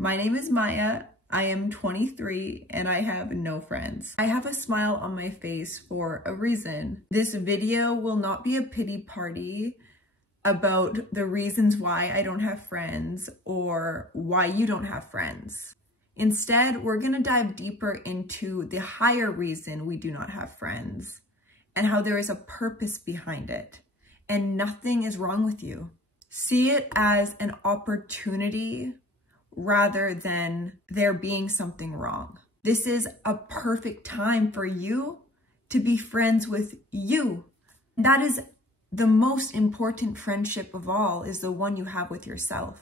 My name is Maya. I am 23 and I have no friends. I have a smile on my face for a reason. This video will not be a pity party about the reasons why I don't have friends or why you don't have friends. Instead, we're gonna dive deeper into the higher reason we do not have friends and how there is a purpose behind it and nothing is wrong with you. See it as an opportunity rather than there being something wrong. This is a perfect time for you to be friends with you. That is the most important friendship of all, is the one you have with yourself.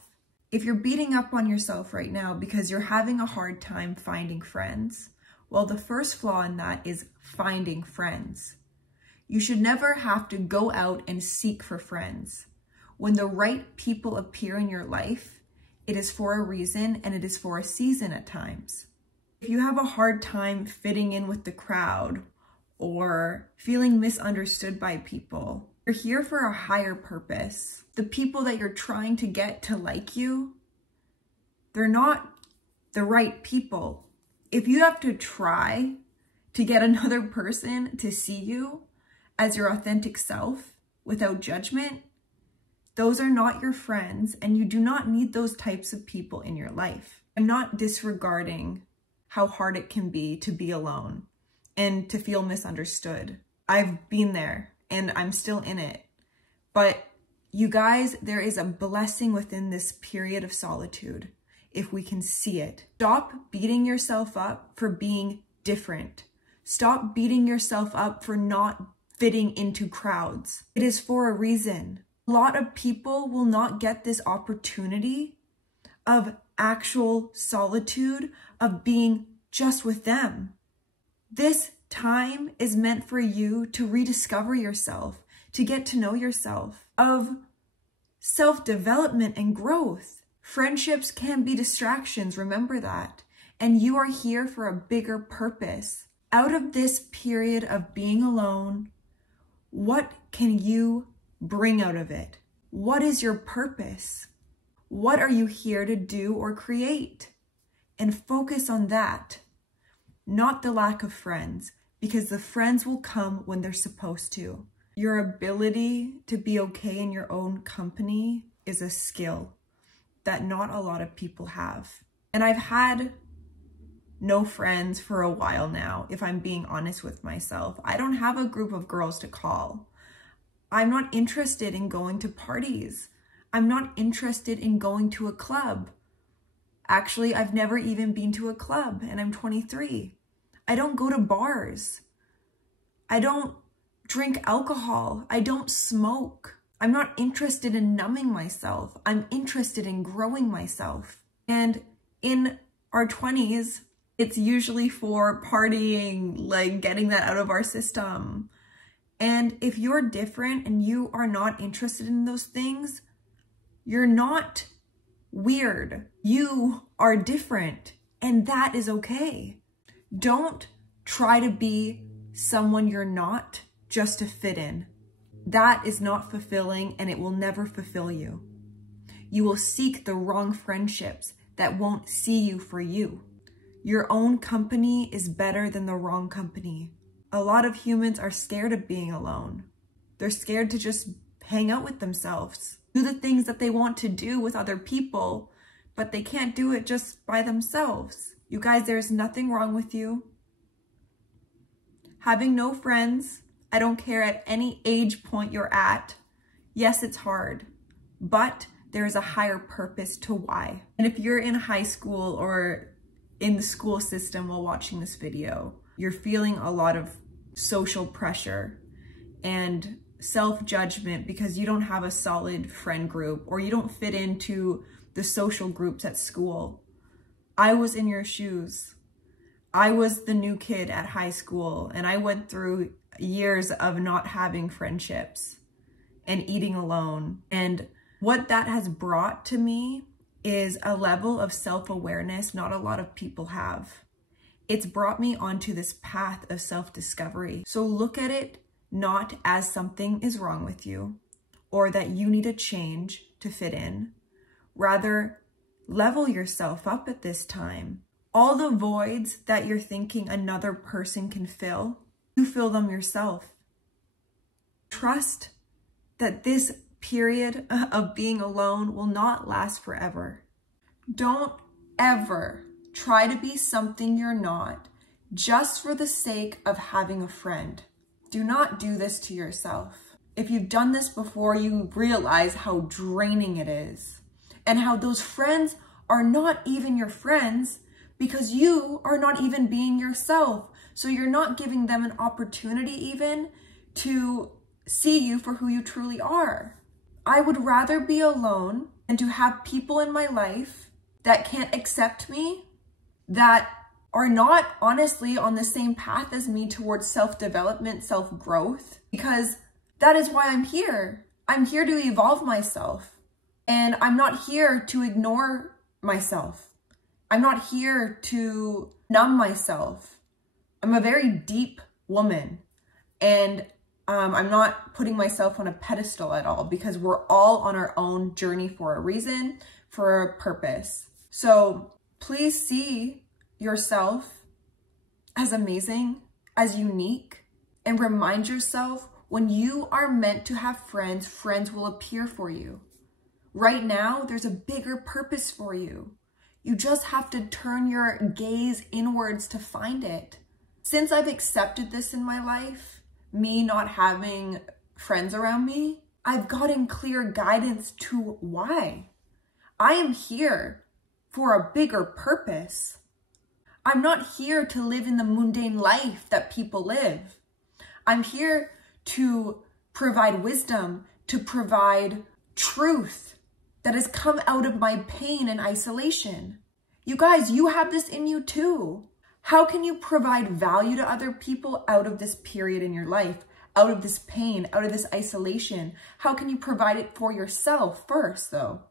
If you're beating up on yourself right now because you're having a hard time finding friends, well, the first flaw in that is finding friends. You should never have to go out and seek for friends. When the right people appear in your life, it is for a reason and it is for a season at times. If you have a hard time fitting in with the crowd or feeling misunderstood by people, you're here for a higher purpose. The people that you're trying to get to like you, they're not the right people. If you have to try to get another person to see you as your authentic self without judgment, those are not your friends, and you do not need those types of people in your life. I'm not disregarding how hard it can be to be alone and to feel misunderstood. I've been there and I'm still in it. But you guys, there is a blessing within this period of solitude if we can see it. Stop beating yourself up for being different. Stop beating yourself up for not fitting into crowds. It is for a reason. A lot of people will not get this opportunity of actual solitude, of being just with them. This time is meant for you to rediscover yourself, to get to know yourself, of self-development and growth. Friendships can be distractions, remember that. And you are here for a bigger purpose. Out of this period of being alone, what can you bring out of it? What is your purpose? What are you here to do or create? And focus on that, not the lack of friends, because the friends will come when they're supposed to. Your ability to be okay in your own company is a skill that not a lot of people have. And I've had no friends for a while now, if I'm being honest with myself. I don't have a group of girls to call. I'm not interested in going to parties. I'm not interested in going to a club. Actually, I've never even been to a club and I'm 23. I don't go to bars. I don't drink alcohol. I don't smoke. I'm not interested in numbing myself. I'm interested in growing myself. And in our 20s, it's usually for partying, like getting that out of our system. And if you're different and you are not interested in those things, you're not weird. You are different, and that is okay. Don't try to be someone you're not just to fit in. That is not fulfilling, and it will never fulfill you. You will seek the wrong friendships that won't see you for you. Your own company is better than the wrong company. A lot of humans are scared of being alone. They're scared to just hang out with themselves, do the things that they want to do with other people, but they can't do it just by themselves. You guys, there's nothing wrong with you. Having no friends, I don't care at any age point you're at. Yes, it's hard, but there is a higher purpose to why. And if you're in high school or in the school system while watching this video, you're feeling a lot of social pressure and self-judgment because you don't have a solid friend group or you don't fit into the social groups at school. I was in your shoes. I was the new kid at high school and I went through years of not having friendships and eating alone. And what that has brought to me is a level of self-awareness not a lot of people have. It's brought me onto this path of self-discovery. So look at it not as something is wrong with you or that you need a change to fit in. Rather, level yourself up at this time. All the voids that you're thinking another person can fill, you fill them yourself. Trust that this period of being alone will not last forever. Don't ever try to be something you're not just for the sake of having a friend. Do not do this to yourself. If you've done this before, you realize how draining it is and how those friends are not even your friends because you are not even being yourself. So you're not giving them an opportunity even to see you for who you truly are. I would rather be alone than to have people in my life that can't accept me, that are not honestly on the same path as me towards self-development, self-growth, because that is why I'm here. I'm here to evolve myself, and I'm not here to ignore myself. I'm not here to numb myself. I'm a very deep woman, and I'm not putting myself on a pedestal at all, because we're all on our own journey for a reason, for a purpose. So please see yourself as amazing, as unique, and remind yourself when you are meant to have friends, friends will appear for you. Right now, there's a bigger purpose for you. You just have to turn your gaze inwards to find it. Since I've accepted this in my life, me not having friends around me, I've gotten clear guidance to why. I am here for a bigger purpose. I'm not here to live in the mundane life that people live. I'm here to provide wisdom, to provide truth that has come out of my pain and isolation. You guys, you have this in you too. How can you provide value to other people out of this period in your life, out of this pain, out of this isolation? How can you provide it for yourself first, though?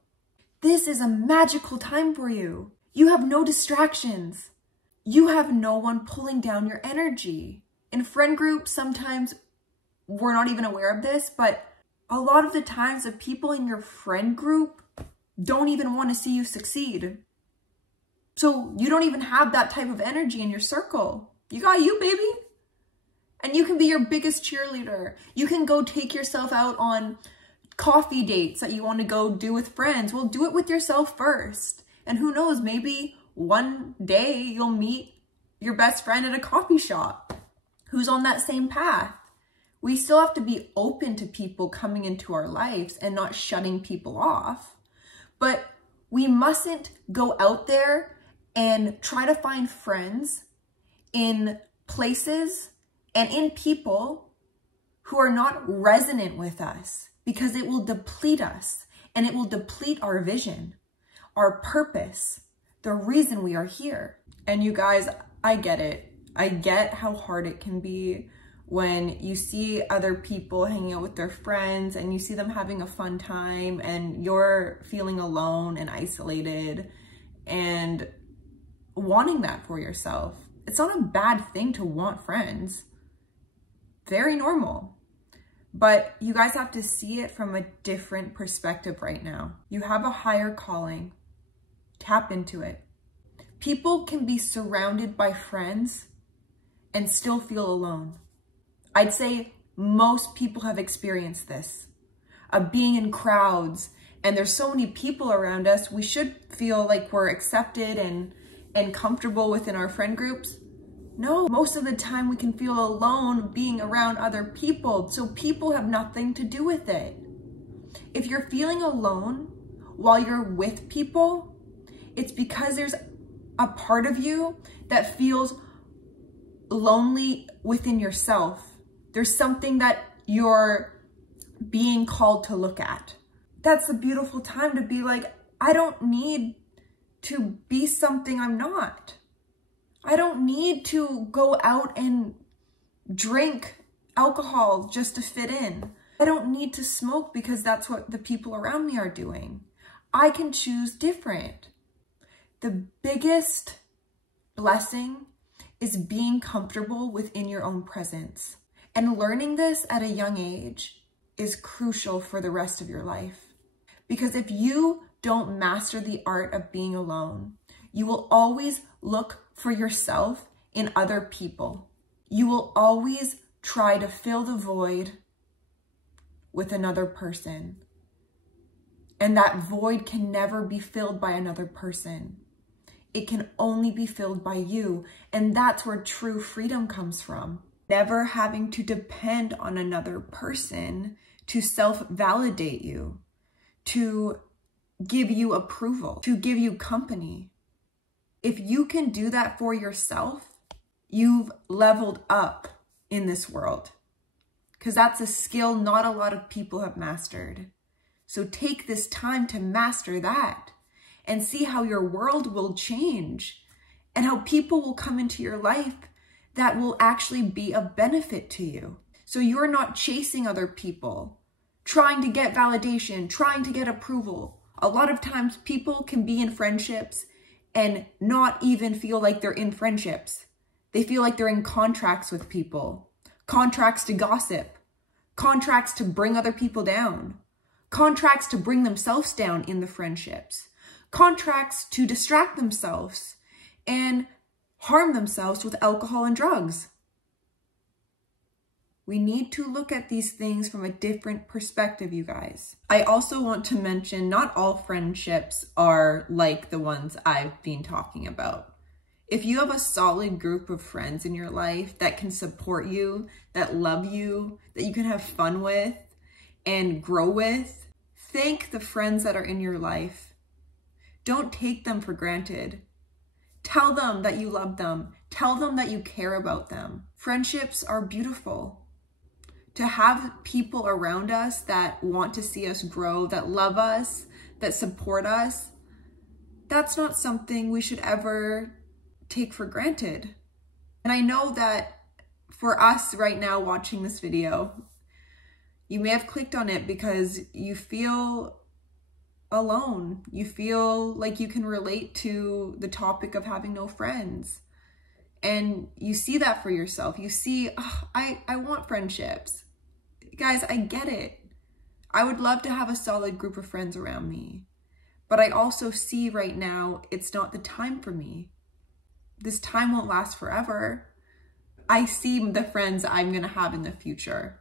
This is a magical time for you. You have no distractions. You have no one pulling down your energy. In friend groups, sometimes we're not even aware of this, but a lot of the times the people in your friend group don't even want to see you succeed. So you don't even have that type of energy in your circle. You got you, baby. And you can be your biggest cheerleader. You can go take yourself out on coffee dates that you want to go do with friends. Well, do it with yourself first. And who knows, maybe one day you'll meet your best friend at a coffee shop who's on that same path. We still have to be open to people coming into our lives and not shutting people off. But we mustn't go out there and try to find friends in places and in people who are not resonant with us, because it will deplete us and it will deplete our vision, our purpose, the reason we are here. And you guys, I get it. I get how hard it can be when you see other people hanging out with their friends and you see them having a fun time and you're feeling alone and isolated and wanting that for yourself. It's not a bad thing to want friends. Very normal. But you guys have to see it from a different perspective right now. You have a higher calling. Tap into it. People can be surrounded by friends and still feel alone. I'd say most people have experienced this, of being in crowds and there's so many people around us. We should feel like we're accepted and comfortable within our friend groups. No, most of the time we can feel alone being around other people. So people have nothing to do with it. If you're feeling alone while you're with people, it's because there's a part of you that feels lonely within yourself. There's something that you're being called to look at. That's a beautiful time to be like, I don't need to be something I'm not. I don't need to go out and drink alcohol just to fit in. I don't need to smoke because that's what the people around me are doing. I can choose different. The biggest blessing is being comfortable within your own presence. And learning this at a young age is crucial for the rest of your life. Because if you don't master the art of being alone. You will always look for yourself in other people. You will always try to fill the void with another person. And that void can never be filled by another person. It can only be filled by you. And that's where true freedom comes from. Never having to depend on another person to self-validate you, to give you approval, to give you company. If you can do that for yourself, you've leveled up in this world, because that's a skill not a lot of people have mastered. So take this time to master that and see how your world will change and how people will come into your life that will actually be of benefit to you. So you're not chasing other people, trying to get validation, trying to get approval. A lot of times people can be in friendships and not even feel like they're in friendships. They feel like they're in contracts with people, contracts to gossip, contracts to bring other people down, contracts to bring themselves down in the friendships, contracts to distract themselves and harm themselves with alcohol and drugs. We need to look at these things from a different perspective, you guys. I also want to mention not all friendships are like the ones I've been talking about. If you have a solid group of friends in your life that can support you, that love you, that you can have fun with and grow with, thank the friends that are in your life. Don't take them for granted. Tell them that you love them. Tell them that you care about them. Friendships are beautiful. To have people around us that want to see us grow, that love us, that support us, that's not something we should ever take for granted. And I know that for us right now watching this video, you may have clicked on it because you feel alone. You feel like you can relate to the topic of having no friends. And you see that for yourself. You see, oh, I want friendships. Guys, I get it. I would love to have a solid group of friends around me. But I also see right now, it's not the time for me. This time won't last forever. I see the friends I'm going to have in the future.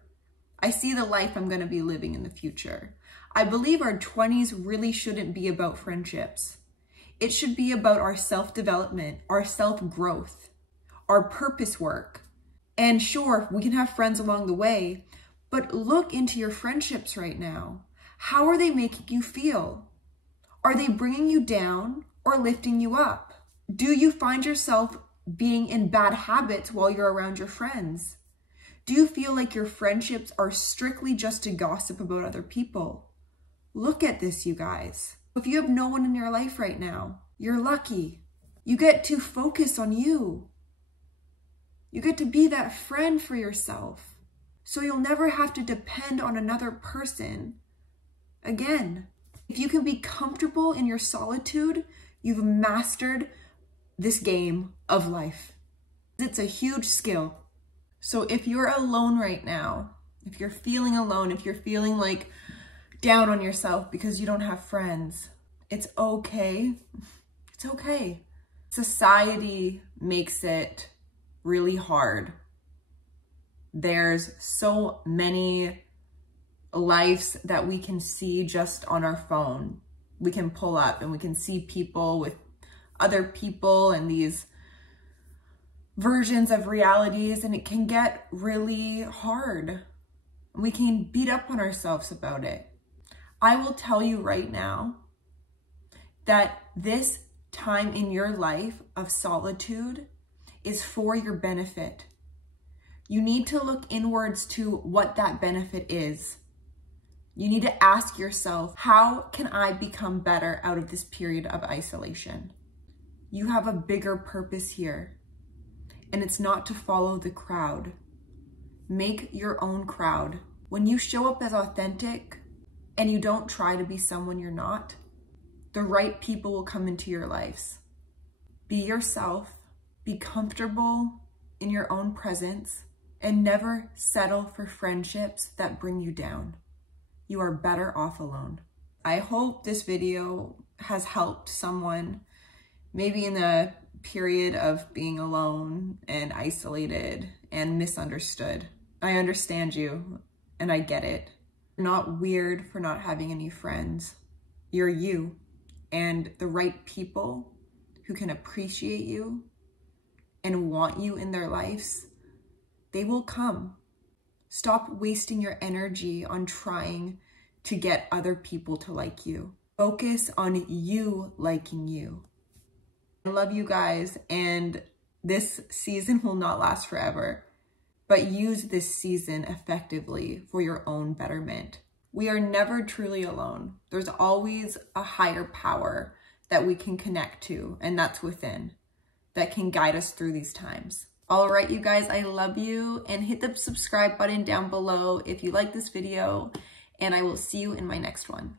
I see the life I'm going to be living in the future. I believe our 20s really shouldn't be about friendships. It should be about our self-development, our self-growth, our purpose work. And sure, we can have friends along the way, but look into your friendships right now. How are they making you feel? Are they bringing you down or lifting you up? Do you find yourself being in bad habits while you're around your friends? Do you feel like your friendships are strictly just to gossip about other people? Look at this, you guys. If you have no one in your life right now, you're lucky. You get to focus on you. You get to be that friend for yourself. So you'll never have to depend on another person again. If you can be comfortable in your solitude, you've mastered this game of life. It's a huge skill. So if you're alone right now, if you're feeling alone, if you're feeling like down on yourself because you don't have friends, it's okay. It's okay. Society makes it really hard. There's so many lives that we can see just on our phone. We can pull up and we can see people with other people and these versions of realities, and it can get really hard. We can beat up on ourselves about it. I will tell you right now that this time in your life of solitude is for your benefit. You need to look inwards to what that benefit is. You need to ask yourself, how can I become better out of this period of isolation? You have a bigger purpose here, and it's not to follow the crowd. Make your own crowd. When you show up as authentic and you don't try to be someone you're not, the right people will come into your lives. Be yourself, be comfortable in your own presence, and never settle for friendships that bring you down. You are better off alone. I hope this video has helped someone, maybe in a period of being alone and isolated and misunderstood. I understand you and I get it. You're not weird for not having any friends. You're you, and the right people who can appreciate you and want you in their lives, they will come. Stop wasting your energy on trying to get other people to like you. Focus on you liking you. I love you guys, and this season will not last forever, but use this season effectively for your own betterment. We are never truly alone. There's always a higher power that we can connect to, and that's within, that can guide us through these times. All right, you guys, I love you, and hit the subscribe button down below if you like this video, and I will see you in my next one.